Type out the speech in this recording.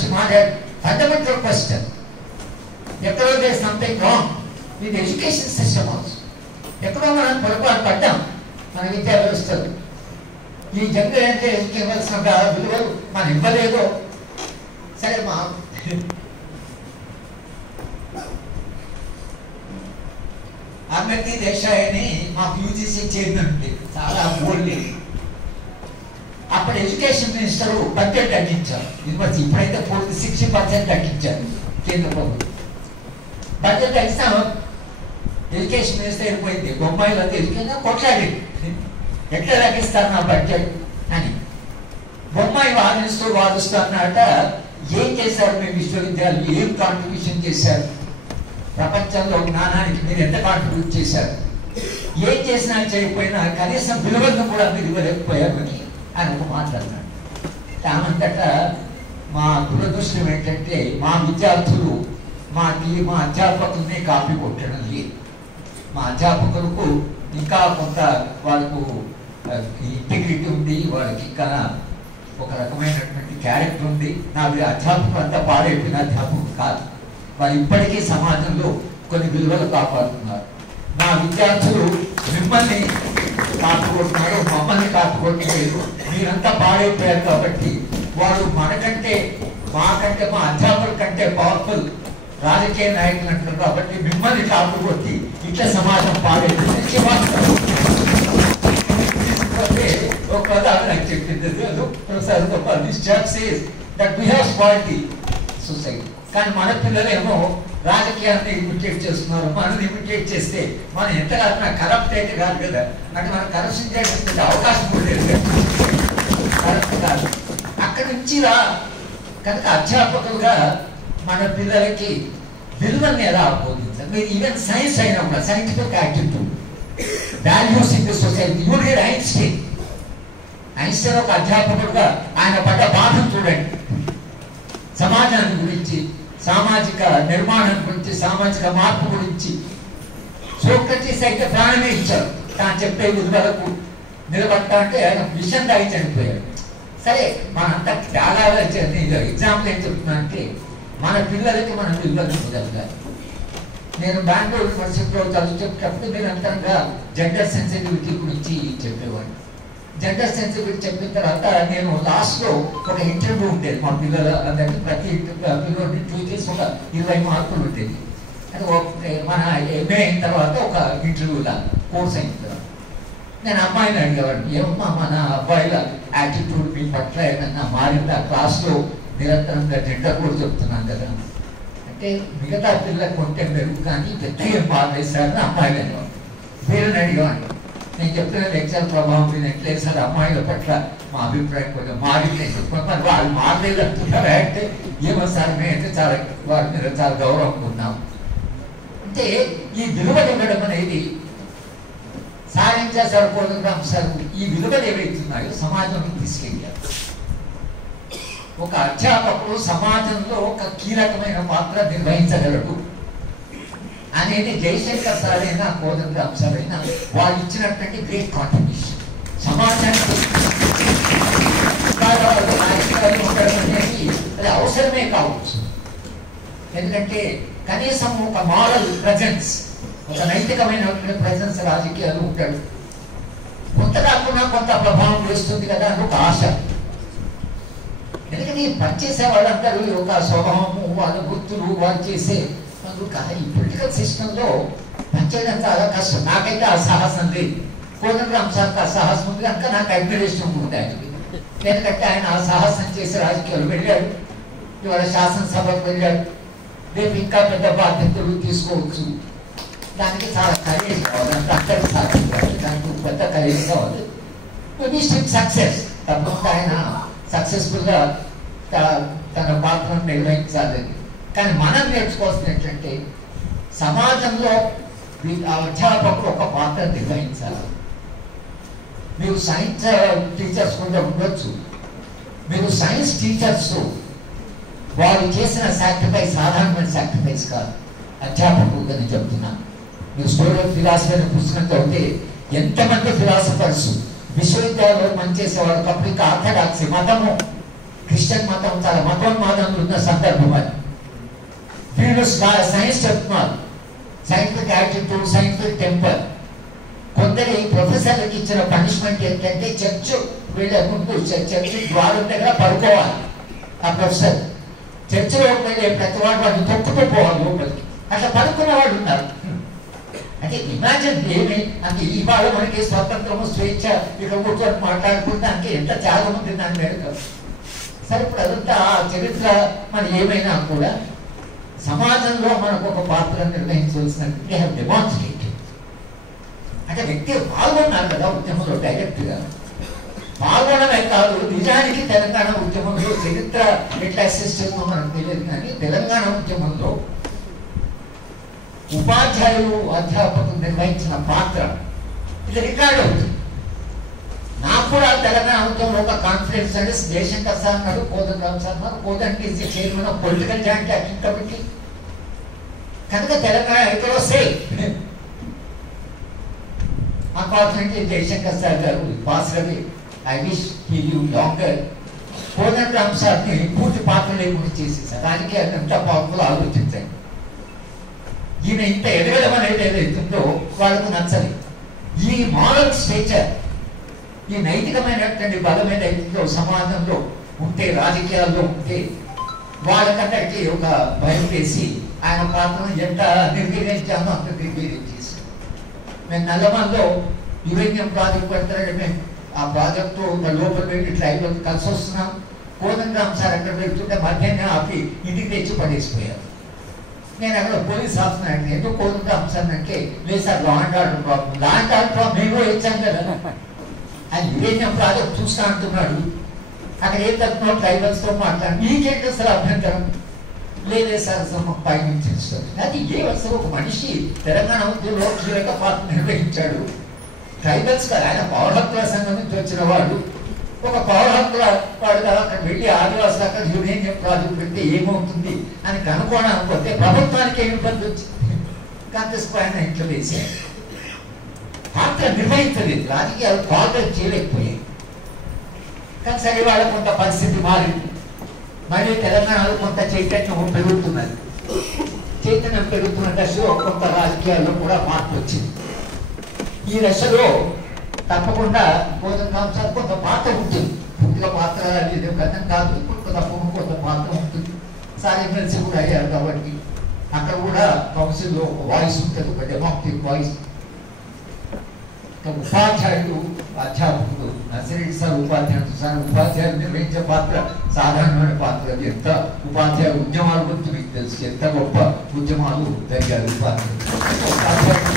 she wanted fundamental question. ఎక్కడో there is something wrong with the education system also. ఎక్కడో మనం పొరపాటు పడ్డాం మన విద్యా వ్యవస్థలు. ఈ జంగ అంటే ఇవ్వాల్సిన విలువలు మనం ఇవ్వలేదో. సరే మా అమర్తి దేశాయ్ అని మాకు యూజీసీ చైర్మన్ ఉండేది, చాలా ఓల్డ్. అప్పుడు ఎడ్యుకేషన్ మినిస్టర్ బడ్జెట్ తగ్గించారు యూనివర్సిటీ. ఇప్పుడైతే 60% తగ్గించారు కేంద్ర ప్రభుత్వం. బడ్జెట్ తగ్గిస్తాను ఎడ్యుకేషన్ మినిస్టర్ వెళ్ళిపోయింది. బొంబాయిలో ఎడ్యుకేషన్ కొట్లాడి ఎట్లా తగ్గిస్తారు నా బడ్జెట్ అని. బొంబాయి వాదిస్తూ అన్నట, ఏం చేశారు మీ విశ్వవిద్యాలయం, ఏం కాంట్రిబ్యూషన్ చేశారు ప్రపంచంలో జ్ఞానానికి, మీరు ఎంత కాంట్రిబ్యూట్ చేశారు, ఏం చేసినా చేయకపోయినా కనీసం విలువలను కూడా మీరు ఇవ్వలేకపోయారు అని ఆయన ఒక మాట్లాడినాడు. దానంతటా మా దురదృష్టం ఏంటంటే మా విద్యార్థులు మా అధ్యాపకుల్ని కాపీ కొట్టడం లేదు. మా అధ్యాపకులకు ఇంకా కొంత వాళ్ళకు ఇంటిగ్రిటీ ఉంది, వాళ్ళకి ఇంకా ఒక రకమైనటువంటి క్యారెక్టర్ ఉంది. నా అధ్యాపకులు అంతా పాడైపోయిన అధ్యాపకులు కాదు, వాళ్ళు ఇప్పటికీ సమాజంలో కొన్ని విలువలు కాపాడుతున్నారు. మా విద్యార్థులు మిమ్మల్ని కాపాడుతున్నారు, మమ్మల్ని కాపాడుకోవట్లేదు. మీరంతా పాడైపోయారు కాబట్టి వాళ్ళు మాకంటే మా అధ్యాపకుల కంటే పవర్ఫుల్ రాజకీయ నాయకులు అంటారు కాబట్టి మిమ్మల్ని కాపాడుకొట్టి ఇట్లా సమాజం పాడైపోయింది. ఒక ఉదాహరణ నాకు చెప్పింది professor Gopal. This job says that we have spoiled society. కానీ మన పిల్లలు ఏమో రాజకీయాన్ని ఇమిటేట్ చేస్తున్నారు. మనల్ని ఇమిటేట్ చేస్తే మనం ఎంత కాదు కరప్ట్ అయితే కాదు కదా, అంటే మనం కరప్షన్ చేయడానికి అవకాశం కూడా లేదు కదా, కరప్ట్ కాదు. అక్కడి నుంచి కనుక అధ్యాపకులుగా మన పిల్లలకి విలువల్ని ఎలా బోధించాలి. మీరు ఈవెన్ సైన్స్ అయినా కూడా scientific attitude, values in the society. You read Einstein ఒక అధ్యాపకుడుగా ఆయన పడ్డ బాధను చూడండి. సమాజాన్ని గురించి, సామాజిక నిర్మాణం గురించి, సామాజిక మార్పు గురించి. సోక్రటీస్ అయితే ప్రాణమే ఇచ్చారు తాను చెప్పే విలువలకు నిలబడతా అంటే ఆయన విషయం తాగి చనిపోయాడు. సరే మనంతా చాలా ఎగ్జాంపుల్ ఏం చెప్తున్నా అంటే మన పిల్లలకి మనం విలువలు ఇవ్వగలగాలి. నేను బెంగళూరు యూనివర్సిటీలో చదువుతున్నప్పుడు నిరంతరంగా జెండర్ సెన్సిటివిటీ గురించి చెప్పేవాడిని. జెండర్ సెన్సిటివిటీ చెప్పిన తర్వాత నేను లాస్ట్లో ఒక ఇంటర్వ్యూ ఉండేది మా పిల్లల అందరికీ. ప్రతి పిల్లలు ఇంటర్వ్యూ చేసి ఒక 20 మార్కులు ఉండేది. అది మన ఎంఏ అయిన తర్వాత ఒక ఇంటర్వ్యూలా కోర్స్ అయిన తర్వాత నేను అమ్మాయిని అడిగేవాడిని, ఏమమ్మా మన అబ్బాయిల యాటిట్యూడ్ మీ పట్ల ఏమన్నా మారిందా, క్లాస్లో నిరంతరంగా జెండర్ కూడా చెప్తున్నాను కదా అంటే మిగతా పిల్లలకు కొంటే మెరుగు కానీ పెద్ద ఏం బాధేశారని అమ్మాయిలు అనేవాడు. పేరుని అడిగేవాడిని. నేను చెప్పిన లెక్చర్ ప్రభావం మీద ఎట్లేదు సార్, అమ్మాయిల పట్ల మా అభిప్రాయం కొంచెం మారింది. మరి వాళ్ళు మారలేదు అంటున్నారా అంటే ఏమో సార్ మేమైతే చాలా వారి మీద చాలా గౌరవంగా ఉన్నాం. అంటే ఈ విలువలు ఇవ్వడం అనేది సాధించే సరిపోతున్న అంశాలు. ఈ విలువలు ఏవైతున్నాయో సమాజంలో తీసుకెళ్ళారు. ఒక అధ్యాపకుడు సమాజంలో ఒక కీలకమైన పాత్ర నిర్వహించగలడు అనేది జయశంకర్ సార్ అయినా కోదండ అంశాలైనా వాళ్ళు ఇచ్చినటువంటి గ్రేట్ కాంట్రిబ్యూషన్. సమాజానికి ఉండడం అనేది అది అవసరమే కావచ్చు. ఎందుకంటే కనీసం ఒక మారల్ ప్రజెన్స్, ఒక నైతికమైన ప్రజెన్స్ రాజకీయాలు ఉంటాడు. కొంత కాకుండా కొంత ప్రభావం వేస్తుంది కదా అని ఒక ఆశ. ఎందుకంటే పనిచేసే వాళ్ళందరూ ఒక స్వభావము, వాళ్ళ గుర్తులు, వాళ్ళు చేసే కానీ ఈ పొలిటికల్ సిస్టంలో పనిచేయడం చాలా కష్టం. నాకైతే ఆ సాహసం లేదు. కోదండరామ్ సార్కి ఆ సాహసం ఉంది కనుక నాకు అడ్మిరేషన్ ఉంది ఆయనకి. ఎందుకంటే ఆయన ఆ సాహసం చేసి రాజకీయాలు వెళ్ళాడు, ఇవాళ శాసనసభకు వెళ్ళాడు. రేపు ఇంకా పెద్ద బాధ్యతలు తీసుకోవచ్చు. దానికి చాలా కరేజ్ కావాలి, అంటే అందరికి సాధ్యం కావాలి, దానికి పెద్ద కరేజ్ కావాలి. సక్సెస్ తప్పకుండా ఆయన సక్సెస్ఫుల్గా తన పాత్రను నిర్వహించాలని. కానీ మనం నేర్చుకోవాల్సిన ఏంటంటే సమాజంలో అధ్యాపకులు ఒక పాత్ర నిర్వహించాలి. మీరు సైన్స్ టీచర్స్ కూడా ఉండొచ్చు. మీరు సైన్స్ టీచర్స్ వారు చేసిన సాక్రిఫైస్ సాధారణమైన సాక్రిఫైస్ కాదు. అధ్యాపకులు అని చెప్తున్నాను. మీరు స్టోరీ ఆఫ్ ఫిలాసఫీ అనే పుస్తకం చదివితే ఎంతమంది ఫిలాసఫర్స్ విశ్వవిద్యాలయంలో పనిచేసేవాళ్ళు అప్పటికి ఆర్థడాక్సీ మతము క్రిస్టియన్ మతం చాలా మతోన్మాదంలో ఉన్న సందర్భం అది. వీళ్ళు సైన్స్ చెప్తున్నారు, సైంటిఫిక్ యాటిట్యూడ్, సైంటిఫిక్ టెంపర్. కొందరి ప్రొఫెసర్లకు ఇచ్చిన పనిష్మెంట్ ఏంటంటే చర్చ్ వెళ్ళే ముందు చర్చ్ ద్వారం దగ్గర పడుకోవాలి. ఆ ప్రొఫెసర్ చర్చిలో వెళ్ళే ప్రతి వాడు వాడిని తొక్కుతూ పోవాలి లోపలికి. అట్లా పడుకున్న వాళ్ళు ఉన్నారు. అంటే ఇమాజిన్ ఏమి అంటే ఇవాళ మనకి స్వతంత్రము, స్వేచ్ఛ, ఇక కూర్చొని మాట్లాడుకుంటానికి ఎంత త్యాగం ఉంది దాని మీద. సరే, ఇప్పుడు అదంతా చరిత్ర మన ఏమైనా కూడా సమాజంలో మనకు ఒక పాత్ర నిర్వహించవలసిన డెమాన్స్ట్రేట్. అంటే వ్యక్తి పాల్గొన్నారు కదా ఉద్యమంలో డైరెక్ట్గా. పాల్గొనమే కాదు, నిజానికి తెలంగాణ ఉద్యమంలో చరిత్ర ఎట్లా అసిస్ట్ చేస్తుందో మనకు తెలియదు, కానీ తెలంగాణ ఉద్యమంలో ఉపాధ్యాయులు, అధ్యాపకులు నిర్వహించిన పాత్ర ఇది రికార్డ్ అవుతుంది. నాకు కూడా తెలంగాణ ఉద్యమంలో ఒక కాన్ఫిడెన్స్ అంటే జయశంకర్ సార్ అన్నాడు, కోదండరామ్ సార్ అన్నారు. Kodanda is chairman of political joint action committee. కనుక తెలంగాణ ఎక్కడో సేఫ్. అన్ఫార్చునేట్లీ జయశంకర్ సార్ గారు పాస్ రవి, I wish he live longer. Kodandaram సార్ని పూర్తి పాత్ర లేకుండా చేసేసారు. దానికి ఎంత పవర్ఫుల్ ఆలోచించండి. ఈయన ఇంత ఎదగడం అనేది ఏదైతుందో వాళ్ళకు నచ్చదు. ఈ మారల్ స్టేచర్, ఈ నైతికమైనటువంటి బలం ఏదైతుందో సమాజంలో ఉంటే, రాజకీయాల్లో ఉంటే, వాళ్ళకందరికీ ఒక భయం వేసి ఆయన పాత్రను ఎంత నిర్వీర్యించామో అంత నిర్వీర్యం చేశారు. మేము నల్లమల్లో యురేనియం ప్రాజెక్ట్ పెడతారంటే మేము ఆ ప్రాజెక్టు లోపల వెళ్ళి ట్రైబల్ కలిసి వస్తున్నాం. కోదండరామ్ సార్ అక్కడ వెళ్తుంటే మధ్యాహ్నం ఆపి ఇంటికి తెచ్చి పడేసిపోయారు. నేను అక్కడ పోలీస్ ఆఫీసర్ అంటే ఎందుకు కోదండరామ్ సార్ అంటే, లేదు sir law and order problem. Law and order problem మేము ఇచ్చాం కదా. ఆయన యురేనియం ప్రాజెక్ట్ చూస్తా అంటున్నాడు. అక్కడ ఏం తక్కువ ట్రైబల్స్తో మాట్లాడి మీకేంటి అసలు అభ్యంతరం? లేదే సార్ అసలు పైనుంచి ఇస్తారు. అది ఏ అసలు ఒక మనిషి తెలంగాణ ఉద్యమంలో కీలక పాత్ర నిర్వహించాడు. ట్రైబల్స్ కదా, ఆయన పౌర హక్కుల సంఘం నుంచి వచ్చిన వాడు. ఒక పౌర హక్కుల వాడుగా అక్కడ వెళ్ళి ఆదివాసులు అక్కడ యురేనియం ప్రాజెక్ట్ పెడితే ఏమవుతుంది అని కనుక్కోవడానికి ప్రభుత్వానికి ఏమి ఇబ్బంది వచ్చింది? కాంగ్రెస్ ఆయన ఇంట్లో వేసారు. పాత్ర నిర్వహించలేదు, రాజకీయాలు కోఆపరేట్ చేయలేకపోయాయి. కానీ సరే వాళ్ళ కొంత పరిస్థితి మారింది. మళ్ళీ తెలంగాణలో కొంత చైతన్యం పెరుగుతున్నది. చైతన్యం పెరుగుతున్న దశలో కొంత రాజకీయాల్లో కూడా మార్పు వచ్చింది. ఈ దశలో తప్పకుండా కోదండరామ్ సార్ కొంత పాత్ర ఉంటుంది. పూర్తిగా పాత్ర అనేది గతం కాదు, ఇప్పుడు తప్పకుండా కొంత పాత్ర ఉంటుంది. సార్ ఎమ్మెల్సీ కూడా అయ్యారు కాబట్టి అక్కడ కూడా కౌన్సిల్లో ఒక వాయిస్ ఉంటుంది, ఒక డెమోక్రటిక్ వాయిస్. ఉపాధ్యాయులు, అధ్యాపకులు, నర్సరీ సార్ ఉపాధ్యాయులు సార్ ఉపాధ్యాయులు నిర్వహించే పాత్ర సాధారణమైన పాత్ర. ఎంత ఉపాధ్యాయ ఉద్యమాల గురించి మీకు తెలుసు, ఎంత గొప్ప ఉద్యమాలు జరిగారు ఉపాధ్యాయులు.